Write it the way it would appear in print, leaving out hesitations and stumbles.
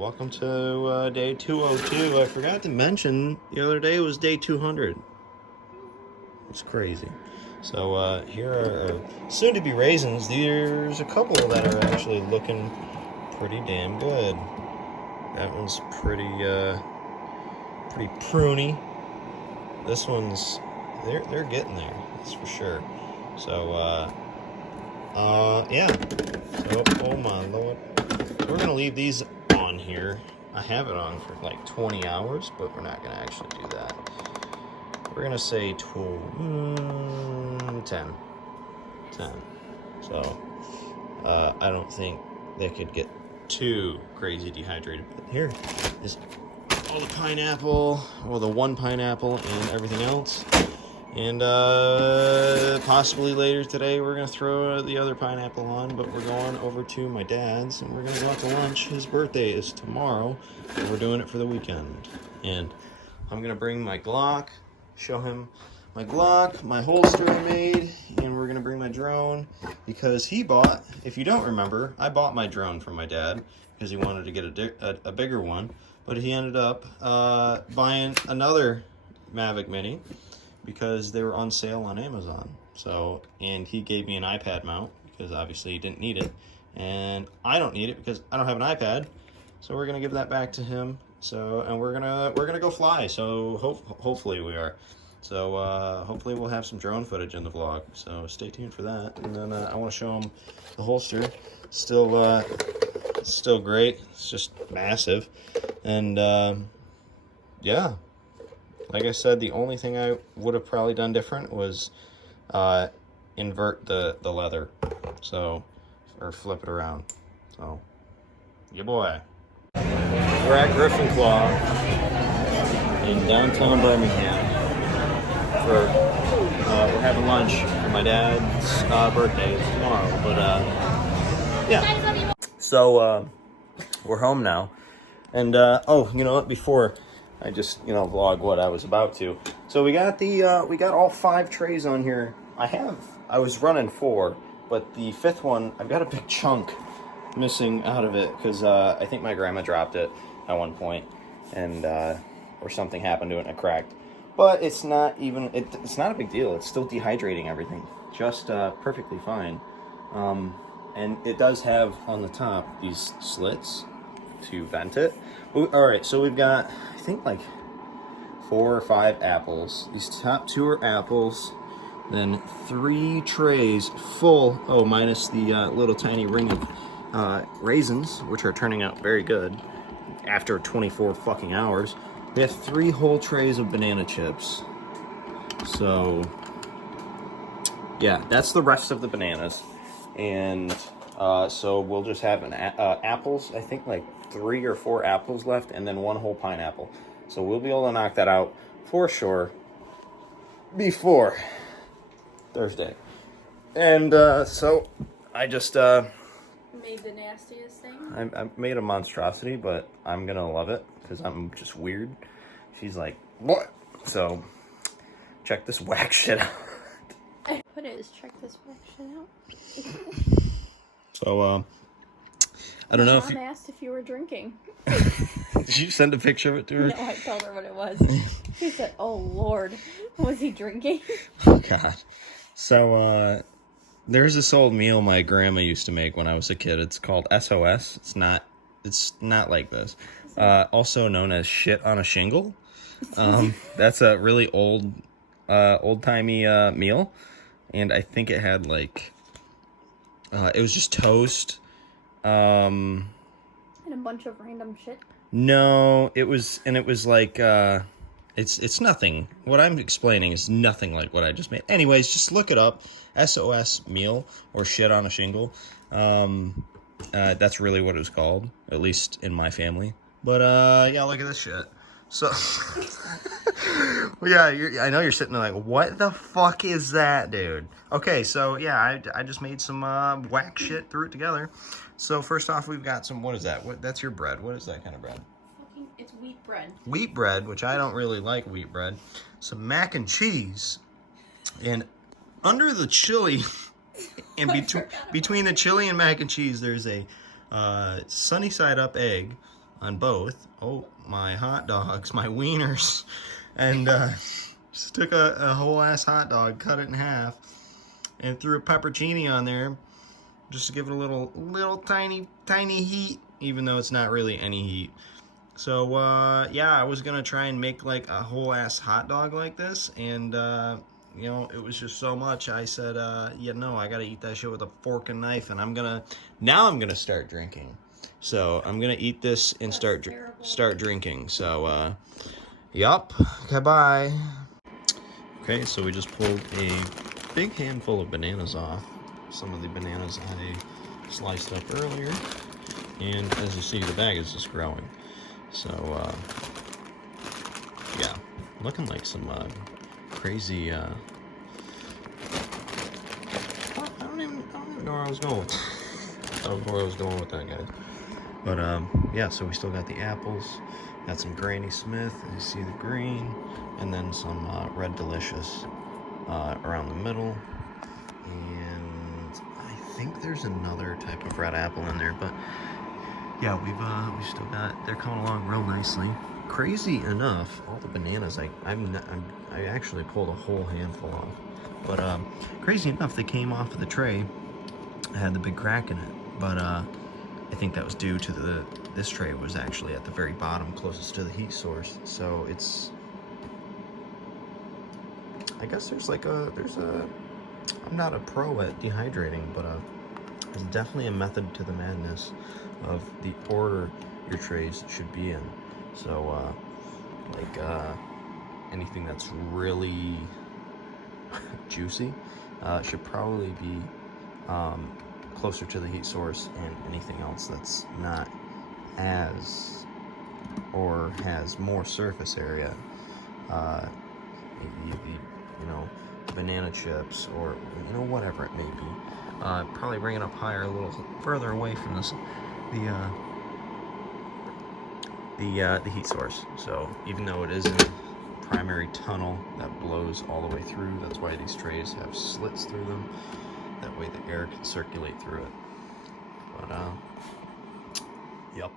welcome to day 202. I forgot to mention the other day was day 200. It's crazy. So here are soon-to-be raisins. There's a couple that are actually looking pretty damn good. That one's pretty pruny. This one's they're getting there. That's for sure. So yeah. So oh my lord. So we're gonna leave these on here. I have it on for like 20 hours, but we're not gonna actually do that. We're gonna say 10. So I don't think they could get too crazy dehydrated. But here is all the pineapple, well, the one pineapple and everything else. And possibly later today we're gonna throw the other pineapple on, but we're going over to my dad's and we're gonna go out to lunch. His birthday is tomorrow, and we're doing it for the weekend. And I'm gonna bring my Glock, show him my Glock, my holster I made, and we're gonna bring my drone because he bought, if you don't remember, I bought my drone from my dad because he wanted to get a bigger one, but he ended up buying another Mavic Mini because they were on sale on Amazon. So, and he gave me an iPad mount because obviously he didn't need it, and I don't need it because I don't have an iPad. So we're gonna give that back to him. So, and we're gonna go fly. So hopefully we are. So hopefully we'll have some drone footage in the vlog. So stay tuned for that. And then I want to show him the holster. Still great. It's just massive. And yeah, like I said, the only thing I would have probably done different was invert the leather. So, or flip it around. So, yeah, boy. We're at Griffin Claw in downtown Birmingham. We're having lunch for my dad's birthday. It's tomorrow, but yeah. So we're home now, and oh, you know what? Before I just vlog what I was about to. So we got all 5 trays on here. I was running 4, but the 5th one I've got a big chunk missing out of it because I think my grandma dropped it at one point, and or something happened to it and it cracked. But it's not even, it's not a big deal. It's still dehydrating everything just perfectly fine. And it does have on the top these slits to vent it. All right, so we've got, I think, like 4 or 5 apples. These top 2 are apples. Then 3 trays full, oh, minus the little tiny ring of raisins, which are turning out very good after 24 fucking hours. We have 3 whole trays of banana chips. So, yeah, that's the rest of the bananas. And so we'll just have apples, I think like 3 or 4 apples left, and then 1 whole pineapple. So we'll be able to knock that out for sure before Thursday. And so I just made the nastiest thing. I made a monstrosity, but I'm gonna love it because I'm just weird. She's like, what? So check this whack shit out. What is check this whack shit out? So I don't know if Mom asked if you were drinking. Did you send a picture of it to her? No, I told her what it was. She said, "Oh Lord, was he drinking?" Oh God. So there's this old meal my grandma used to make when I was a kid. It's called SOS. It's not like this. Also known as shit on a shingle. That's a really old-timey meal, and I think it had like it was just toast. And a bunch of random shit. No, it was like it's nothing. What I'm explaining is nothing like what I just made. Anyways, just look it up. SOS meal or shit on a shingle. That's really what it was called, at least in my family. But yeah, look at this shit. So yeah, I know you're sitting there like, what the fuck is that, dude? Okay, so yeah, I just made some whack shit, threw it together. So first off, we've got some, what is that? That's your bread. What is that kind of bread? It's wheat bread. Wheat bread, which I don't really like wheat bread. Some mac and cheese. And under the chili, and between the chili and mac and cheese, there's a sunny side up egg, on both. Oh, my hot dogs, my wieners. And just took a whole ass hot dog, cut it in half, and threw a pepperoni on there just to give it a little tiny heat, even though it's not really any heat. So yeah, I was gonna try and make like a whole ass hot dog like this, and you know, it was just so much. I said, yeah, no, I gotta eat that shit with a fork and knife, and I'm gonna start drinking. So I'm gonna eat this and start drinking. So yup, goodbye. Okay, so we just pulled a big handful of bananas off. Some of the bananas I sliced up earlier, and as you see, the bag is just growing. So yeah, looking like some crazy. I don't even know where I was going with. I don't know where I was going with that, guys. But yeah, so we still got the apples, got some Granny Smith. You see the green, and then some Red Delicious around the middle, and I think there's another type of red apple in there, but. Yeah, we've still got. They're coming along real nicely. Crazy enough, all the bananas I actually pulled a whole handful off, but crazy enough, they came off of the tray. It had the big crack in it, but I think that was due to this tray was actually at the very bottom, closest to the heat source. So it's. I guess there's a. I'm not a pro at dehydrating, but there's definitely a method to the madness of the order your trays should be in. So anything that's really juicy should probably be closer to the heat source, and anything else that's not as or has more surface area, you know, banana chips, or you know, whatever it may be, probably bring it up higher, a little further away from this the heat source. So even though it is in a primary tunnel that blows all the way through, that's why these trays have slits through them. That way the air can circulate through it. But yup.